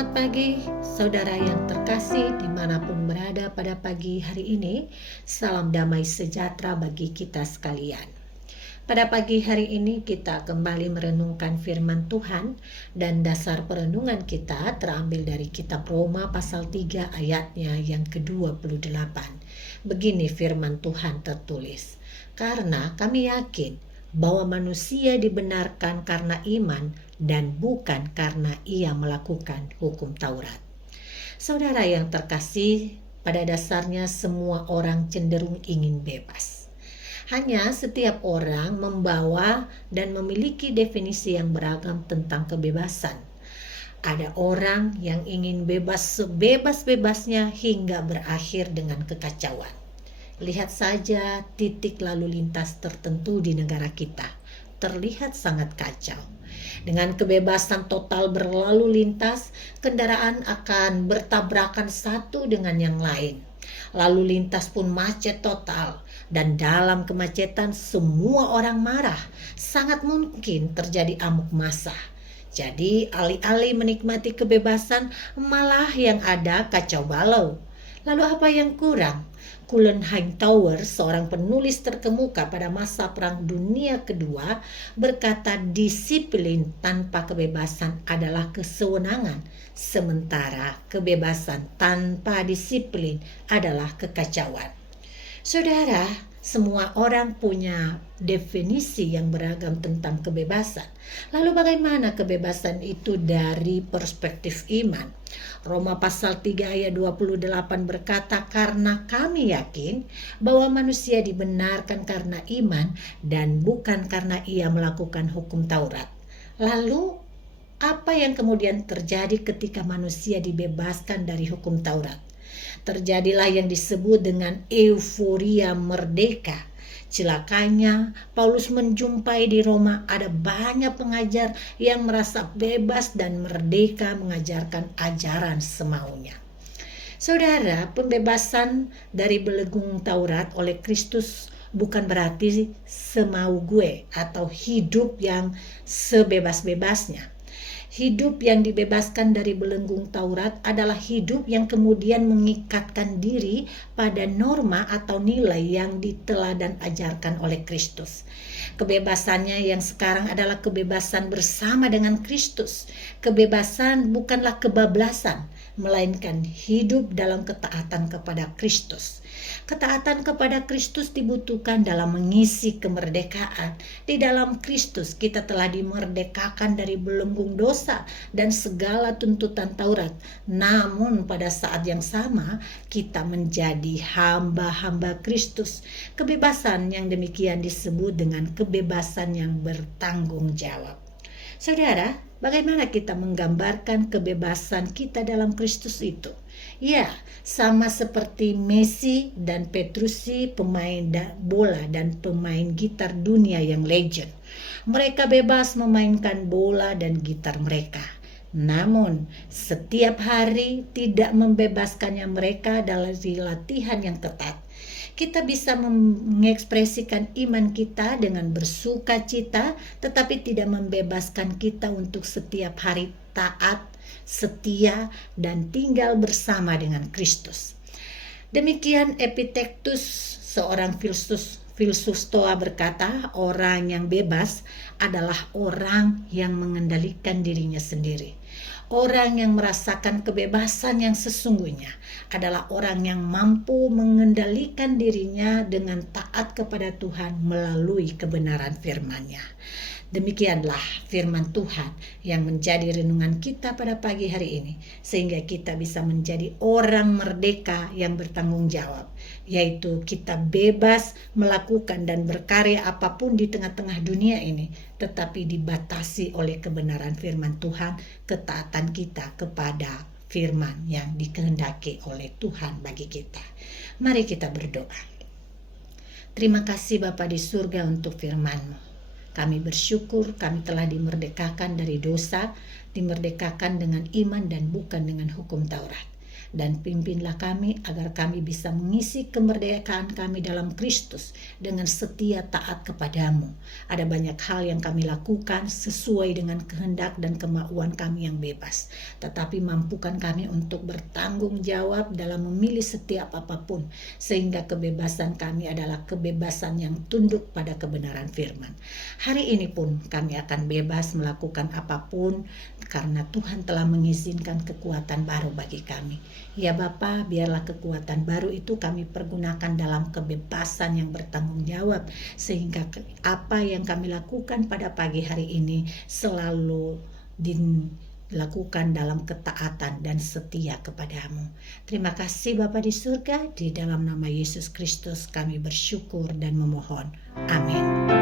Selamat pagi, saudara yang terkasih dimanapun berada pada pagi hari ini. Salam damai sejahtera bagi kita sekalian. Pada pagi hari ini kita kembali merenungkan firman Tuhan dan dasar perenungan kita terambil dari kitab Roma pasal 3 ayatnya yang ke-28. Begini firman Tuhan tertulis, "Karena kami yakin bahwa manusia dibenarkan karena iman dan bukan karena ia melakukan hukum Taurat." Saudara yang terkasih, pada dasarnya semua orang cenderung ingin bebas. Hanya setiap orang membawa dan memiliki definisi yang beragam tentang kebebasan. Ada orang yang ingin bebas sebebas-bebasnya hingga berakhir dengan kekacauan. Lihat saja titik lalu lintas tertentu di negara kita. Terlihat sangat kacau. Dengan kebebasan total berlalu lintas, kendaraan akan bertabrakan satu dengan yang lain. Lalu lintas pun macet total, dan dalam kemacetan semua orang marah. Sangat mungkin terjadi amuk massa. Jadi alih-alih menikmati kebebasan, malah yang ada kacau balau. Lalu apa yang kurang? Cullen Hightower, seorang penulis terkemuka pada masa Perang Dunia Kedua, berkata disiplin tanpa kebebasan adalah kesewenangan, sementara kebebasan tanpa disiplin adalah kekacauan. Saudara, semua orang punya definisi yang beragam tentang kebebasan. Lalu bagaimana kebebasan itu dari perspektif iman? Roma pasal 3 ayat 28 berkata, "Karena kami yakin bahwa manusia dibenarkan karena iman dan bukan karena ia melakukan hukum Taurat." Lalu apa yang kemudian terjadi ketika manusia dibebaskan dari hukum Taurat? Terjadilah yang disebut dengan euforia merdeka. Celakanya, Paulus menjumpai di Roma ada banyak pengajar yang merasa bebas dan merdeka mengajarkan ajaran semaunya. Saudara, pembebasan dari belenggu Taurat oleh Kristus bukan berarti semau gue atau hidup yang sebebas-bebasnya. Hidup yang dibebaskan dari belenggu Taurat adalah hidup yang kemudian mengikatkan diri pada norma atau nilai yang diteladan ajarkan oleh Kristus. Kebebasannya yang sekarang adalah kebebasan bersama dengan Kristus. Kebebasan bukanlah kebablasan, melainkan hidup dalam ketaatan kepada Kristus. Ketaatan kepada Kristus dibutuhkan dalam mengisi kemerdekaan. Di dalam Kristus kita telah dimerdekakan dari belenggu dosa dan segala tuntutan Taurat. Namun pada saat yang sama kita menjadi hamba-hamba Kristus. Kebebasan yang demikian disebut dengan kebebasan yang bertanggung jawab. Saudara, bagaimana kita menggambarkan kebebasan kita dalam Kristus itu? Ya, sama seperti Messi dan Petrucci, pemain bola dan pemain gitar dunia yang legend. Mereka bebas memainkan bola dan gitar mereka. Namun, setiap hari tidak membebaskannya mereka dari latihan yang ketat. Kita bisa mengekspresikan iman kita dengan bersuka cita, tetapi tidak membebaskan kita untuk setiap hari taat, setia, dan tinggal bersama dengan Kristus. Demikian Epictetus, seorang filsuf Stoa berkata, orang yang bebas adalah orang yang mengendalikan dirinya sendiri. Orang yang merasakan kebebasan yang sesungguhnya adalah orang yang mampu mengendalikan dirinya dengan taat kepada Tuhan melalui kebenaran firman-Nya. Demikianlah firman Tuhan yang menjadi renungan kita pada pagi hari ini, sehingga kita bisa menjadi orang merdeka yang bertanggung jawab, yaitu kita bebas melakukan dan berkarya apapun di tengah-tengah dunia ini, tetapi dibatasi oleh kebenaran firman Tuhan, ketaatan kita kepada firman yang dikehendaki oleh Tuhan bagi kita. Mari kita berdoa. Terima kasih Bapa di surga untuk firman-Mu. Kami bersyukur kami telah dimerdekakan dari dosa, dimerdekakan dengan iman dan bukan dengan hukum Taurat. dan pimpinlah kami agar kami bisa mengisi kemerdekaan kami dalam Kristus dengan setia taat kepadamu. Ada banyak hal yang kami lakukan sesuai dengan kehendak dan kemauan kami yang bebas, tetapi mampukan kami untuk bertanggung jawab dalam memilih setiap apapun, sehingga kebebasan kami adalah kebebasan yang tunduk pada kebenaran firman. Hari ini pun kami akan bebas melakukan apapun karena Tuhan telah mengizinkan kekuatan baru bagi kami. Ya Bapa, biarlah kekuatan baru itu kami pergunakan dalam kebebasan yang bertanggung jawab, sehingga apa yang kami lakukan pada pagi hari ini selalu dilakukan dalam ketaatan dan setia kepadamu. Terima kasih Bapa di surga, di dalam nama Yesus Kristus kami bersyukur dan memohon. Amin.